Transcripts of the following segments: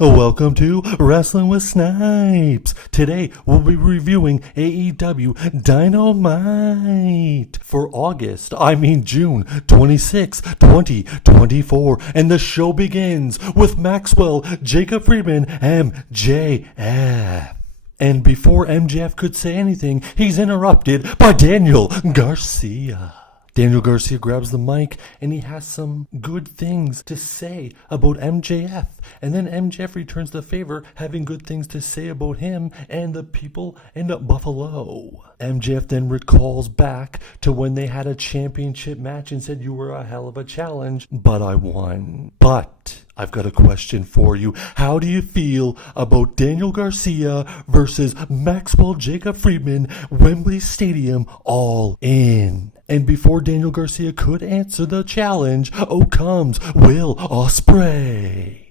Welcome to Wrestling with Snipes. Today we'll be reviewing AEW Dynamite for June 26, 2024. And the show begins with Maxwell, Jacob Friedman, MJF. And before MJF could say anything, he's interrupted by Daniel Garcia. Daniel Garcia grabs the mic and he has some good things to say about MJF. And then MJF returns the favor, having good things to say about him and the people in Buffalo. MJF then recalls back to when they had a championship match and said, "You were a hell of a challenge, but I won." But I've got a question for you. How do you feel about Daniel Garcia versus Maxwell Jacob Friedman, Wembley Stadium, all in? And before Daniel Garcia could answer the challenge, comes Will Ospreay.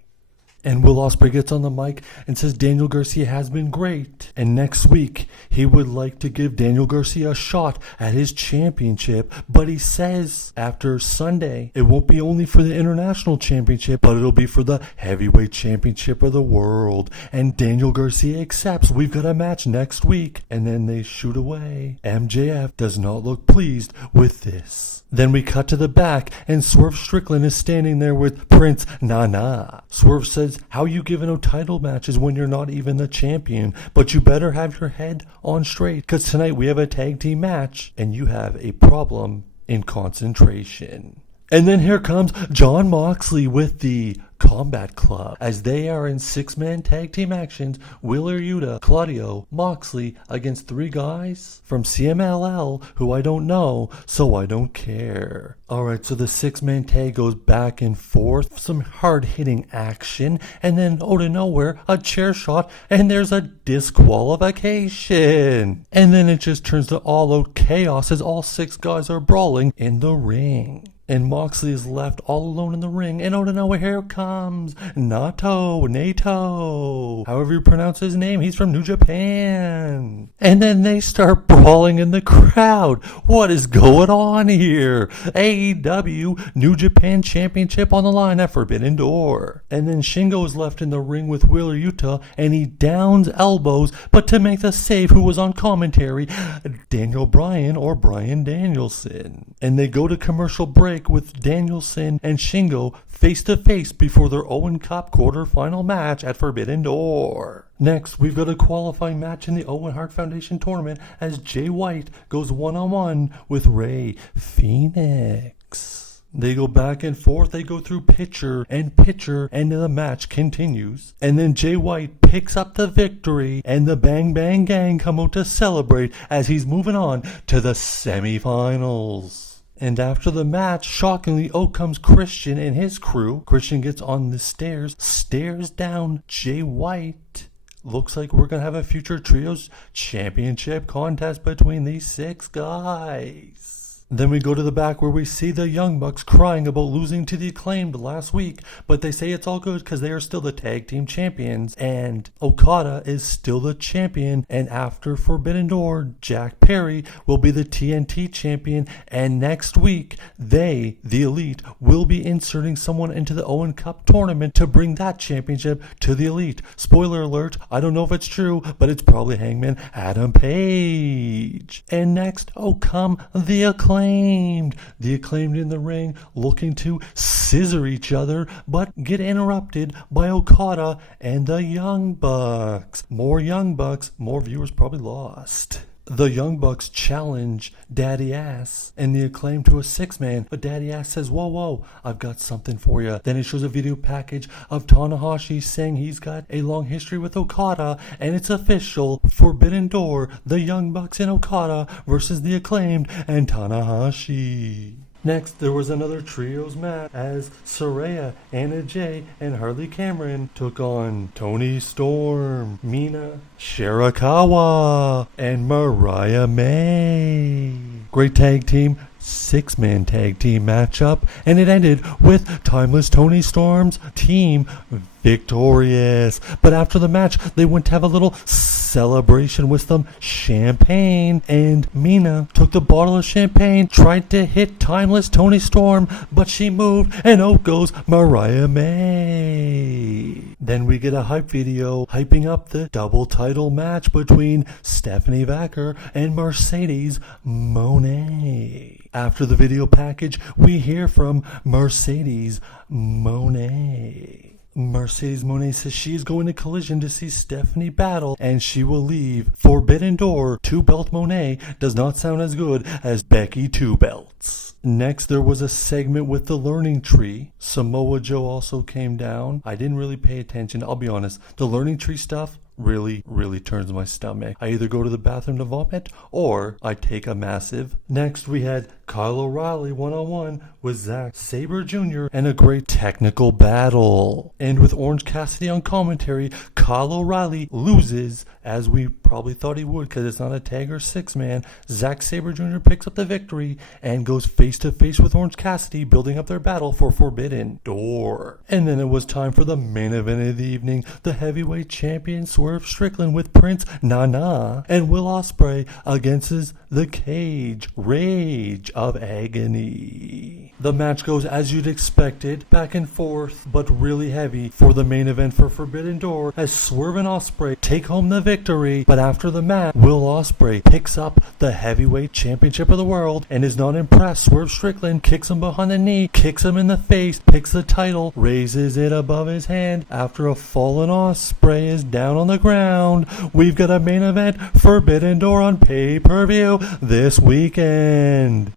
And Will Ospreay gets on the mic and says Daniel Garcia has been great. And next week, he would like to give Daniel Garcia a shot at his championship. But he says after Sunday, it won't be only for the international championship, but it'll be for the heavyweight championship of the world. And Daniel Garcia accepts. We've got a match next week. And then they shoot away. MJF does not look pleased with this. Then we cut to the back, and Swerve Strickland is standing there with Prince Nana. Swerve says, "How you giving out title matches when you're not even the champion? But you better have your head on straight, because tonight we have a tag team match, and you have a problem in concentration." And then here comes Jon Moxley with the Combat Club, as they are in 6-man tag team actions. Wheeler Yuta, Claudio, Moxley against 3 guys from CMLL who I don't know, so I don't care. Alright, so the 6-man tag goes back and forth, some hard-hitting action, and then out of nowhere, a chair shot, and there's a disqualification. And then it just turns to all-out chaos as all 6 guys are brawling in the ring. And Moxley is left all alone in the ring, and out of nowhere, here comes Nato, however you pronounce his name, he's from New Japan. And then they start brawling in the crowd. What is going on here? AEW New Japan Championship on the line at Forbidden Door. And then Shingo is left in the ring with Wheeler Yuta, and he downs elbows, but to make the save, who was on commentary, Daniel Bryan or Bryan Danielson. And they go to commercial break with Danielson and Shingo face to face before their Owen Cup quarterfinal match at Forbidden Door. Next, we've got a qualifying match in the Owen Hart Foundation tournament as Jay White goes one-on-one with Rey Fenix. They go back and forth, they go through pitcher, and the match continues. And then Jay White picks up the victory, and the Bang Bang Gang come out to celebrate as he's moving on to the semifinals. And after the match, shockingly, out comes Christian and his crew. Christian gets on the stairs, stares down Jay White. Looks like we're going to have a future trios championship contest between these 6 guys. Then we go to the back where we see the Young Bucks crying about losing to the Acclaimed last week, but they say it's all good because they are still the tag team champions, and Okada is still the champion, and after Forbidden Door, Jack Perry will be the TNT champion, and next week, they, the Elite, will be inserting someone into the Owen Cup tournament to bring that championship to the Elite. Spoiler alert, I don't know if it's true, but it's probably Hangman Adam Page. And next, come the Acclaimed. The Acclaimed in the ring, looking to scissor each other, but get interrupted by Okada and the Young Bucks. More Young Bucks, more viewers probably lost. The Young Bucks challenge Daddy Ass and the Acclaimed to a 6-man, but Daddy Ass says, whoa, I've got something for you. Then he shows a video package of Tanahashi saying he's got a long history with Okada, and it's official. Forbidden Door, the Young Bucks and Okada versus the Acclaimed and Tanahashi. Next, there was another trios match as Saraya, Anna Jay, and Harley Cameron took on Toni Storm, Mina, Shirakawa, and Mariah May. Great tag team, 6-man tag team matchup, and it ended with Timeless Toni Storm's team victorious. But after the match, they went to have a little celebration with some champagne, and Mina took the bottle of champagne, tried to hit Timeless Tony Storm, but she moved, and out goes Mariah May. Then we get a hype video hyping up the double title match between Stephanie Vacker and Mercedes Moné. After the video package, we hear from Mercedes Moné. Mercedes Moné says she is going to Collision to see Stephanie battle, and she will leave. Forbidden Door 2-belt Moné does not sound as good as Becky 2 belts. Next, there was a segment with the Learning Tree. Samoa Joe also came down. I didn't really pay attention, I'll be honest. The Learning Tree stuff really turns my stomach. I either go to the bathroom to vomit or I take a massive. Next, we had Kyle O'Reilly one-on-one with Zack Sabre Jr. and a great technical battle. And with Orange Cassidy on commentary, Kyle O'Reilly loses, as we probably thought he would because it's not a tag or six-man. Zack Sabre Jr. picks up the victory and goes face-to-face with Orange Cassidy, building up their battle for Forbidden Door. And then it was time for the main event of the evening, the heavyweight champion Swerve Strickland with Prince Nana and Will Ospreay against the Cage Rage of Agony. The match goes as you'd expected, back and forth, but really heavy for the main event for Forbidden Door as Swerve and Ospreay take home the victory. But after the match, Will Ospreay picks up the heavyweight championship of the world and is not impressed. Swerve Strickland kicks him behind the knee, kicks him in the face, picks the title, raises it above his hand. After a fallen Ospreay is down on the ground, we've got a main event Forbidden Door on pay-per-view this weekend.